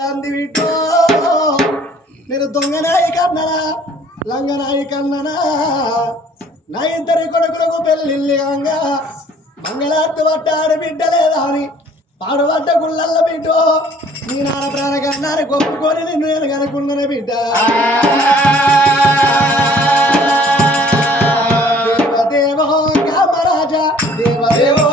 తంది విటో నేను దొంగనాయి కన్ననా లంగనాయి కన్ననా నా ఇద్దరి కొడుకులకు పెళ్ళిళ్ళిగా మంగళార్తి పట్ట ఆడబిడ్డ లేదా అని పాడుపడ్డ గుళ్ళల్ల బిడ్డో. నీ నాన్న ప్రాణకన్నాన్ని కొప్పుకొని నిన్ను నేను కనుక్కున్న బిడ్డ. దేవదేవో కామరాజా దేవదేవో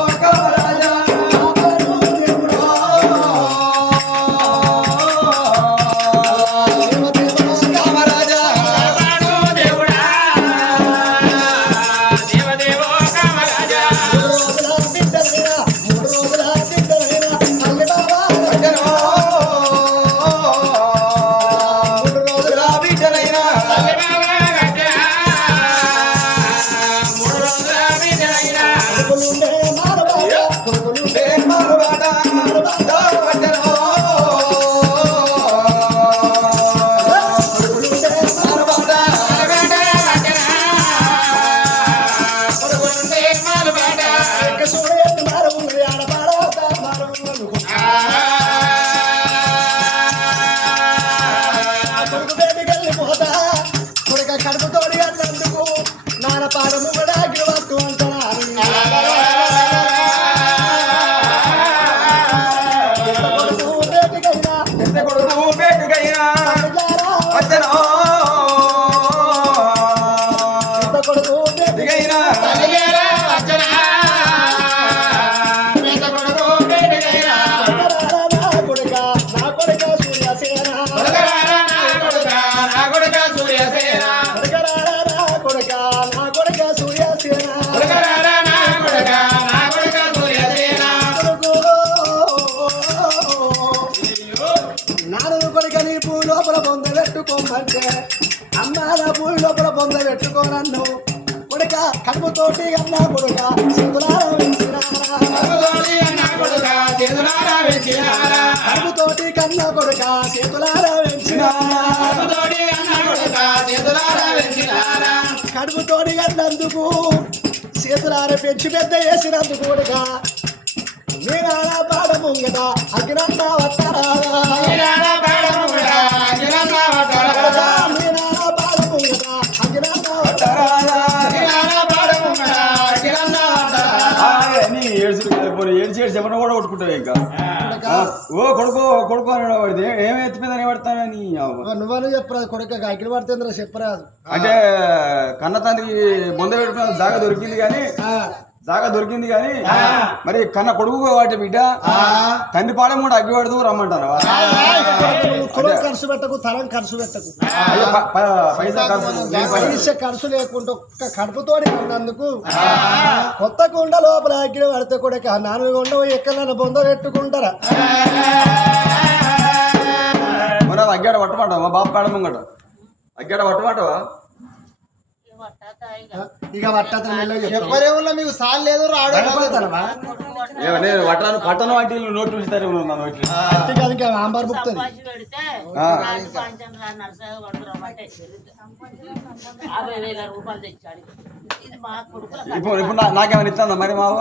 అంటే అమ్మ నా పూ లోపల పొంద పెట్టుకోనన్ను. కొడుక కడుపుతోటి అన్నా కొడుక కడుపుతోటి కన్నా కొడుక చేతులారా వెంచినారా కడుపుతోటి కన్నందుకు చేతులార పెంచి పెద్ద వేసినందుకు కొడుక. మీ పాడ ముంగట అగ్రన్న వస్తా ఏడ్చి ఏడ్చి ఏడ్చి ఎవరిని కూడా కొట్టుకుంటావు ఇంకా. ఓ కొడుకో కొడుకో అని పడితే ఏమి ఎత్తిపోయిందని పడతాను నీ అవ్వ. నువ్వని చెప్పరాదు కొడుక అగ్ని పడుతుందిరా చెప్పరాదు అంటే కన్న తండ్రి బొంద పెట్టుకున్న జాగా దొరికింది కానీ జాగా దొరికింది కానీ మరి కన్న కొడుకు వాటి బిడ్డ తండ్రి పాడేం కూడా అగ్గి పడుతూ రమ్మంటారు ఖర్చు పెట్టకు తలం ఖర్చు పెట్టకు. పైసా ఖర్చు లేకుండా ఒక్క కడుపుతోడి ఉన్నందుకు కొత్త కుండ లోపల అగ్ని పడితే కూడా నాలుగు కొండ ఎక్కడ బొంద పెట్టుకుంటారా? మరి అది అగ్గాడ పట్టమంటావా మా బాబు కాడ ముంగట. అగ్గాడ పట్టమంటావా ఇక పట్టతను మెల్లగా మీకు సాల్ లేదు రాడు. భయపడతానవా? నేను పట్టను పట్టణం అంటే అట్టి కాదు ఇంకా ఆంబార్ బుక్తుంది. ఇప్పుడు ఇప్పుడు నాకేమైనా ఇస్తుందా మరి మావ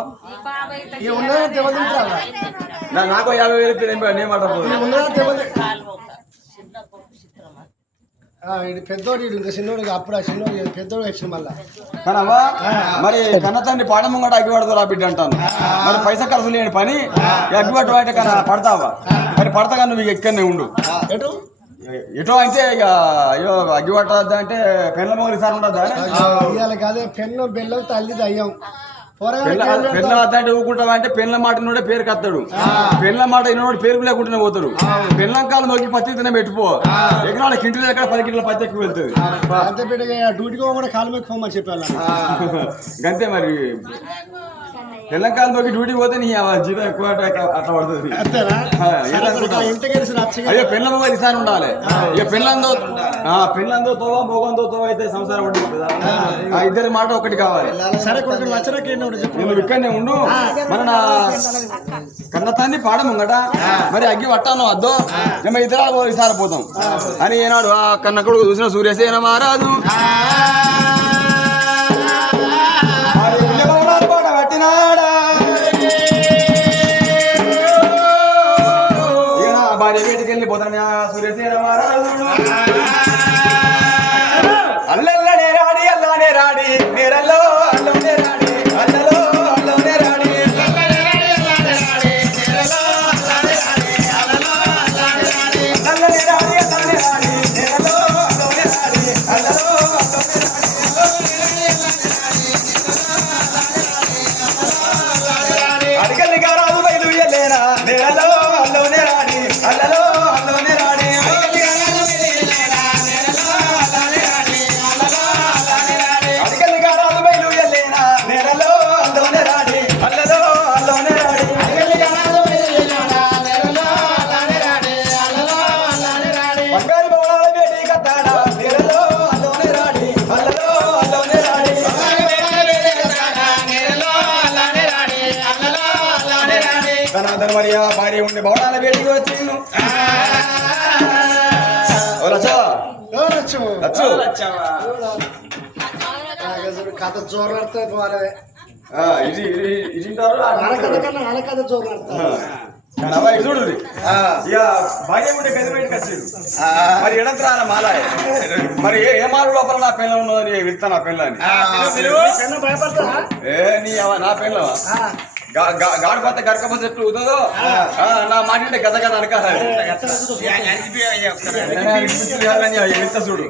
నాకు యాభై వేలు నేను నేను మాట పోదు. ఇక ఉన్నదా దెబ్బలు తింటారా? కాలు ఒక చిన్న కొడుకు చిత్రమా ఈడు పెద్దోడు ఈడు ఇంకా చిన్నోడు అప్పుడు ఆ చిన్నోడు పెద్దోడు వచ్చిన మళ్ళా. కానవ్వా? మరి కన్న తండ్రి పాడ ముంగట అగ్గి పడతారు ఆ బిడ్డ అంటాను. మరి పైసా ఖర్చు లేని పని ఈ అగ్గి పట్టు అంటే కన్నా పడతావా? మరి పడతా కానీ నువ్వు ఇక్కడనే ఉండు. ఎటు? ఎటో అయితే ఇక అయ్యో అగ్గి పట్టద్దా అంటే పెళ్ళ మొగలి సార్ ఉండద్దా? ఇవాళ కాదే పెన్ను బెల్లం తల్లి దయ్యం పెళ్ళ అద్దంటే ఊకుంటావా అంటే పెళ్ళ మాట నోడే పేరు కత్తాడు. పెళ్ళ మాట ఇన్నోడు పేరు లేకుండానే పోతాడు. పెళ్ళం కాలం నోకి పత్తి తినే పెట్టుకో. ఎక్కడ కింటి ఎక్కడ పది కింటల పత్తి ఎక్కువ వెళ్తుంది. అంతే డ్యూటీకి కాలు చెప్పాను గంతే మరి. నోకి డ్యూటీకి పోతే నీ జీతం ఎక్కువ అట్లా పడుతుంది. అయ్యో మొగ ఈసారి ఉండాలి. ఇక ఆ, పెళ్ళందో తోవ మొగందో తోవ అయితే సంసారం ఉంటుంది ఆ ఇద్దరి మాట ఒకటి కావాలి. సరే నేను ఇక్కడనే ఉండు. మన నా కన్న తండ్రి పాడముంగట మరి అగ్గి పట్టాను అద్దో? మేము ఇద్దరు ఈసారి పోతాం. అని ఏనాడు ఆ కన్న కొడుకు చూసిన సూర్యసేన మహారాజు. ధనాధన మరియా భార్య ఉండి భవనాల వేడికి వచ్చి. కథ వాళ్ళదే ఆ, ఇది కథ కన్నా కథ చూడు. ఇక భార్య ఉండే పెద్ద బయటకు మరి మాలాయ మరి ఏ మాల లోపల నా పెళ్ళ ఉన్నదని విత్తా నా భయపడతా ఏ నీ అవ- నా పెళ్ళ గాడి పోతే గరకపోతే చెట్లు ఉదదో నా మాట అంటే గద అనకాలి చూడు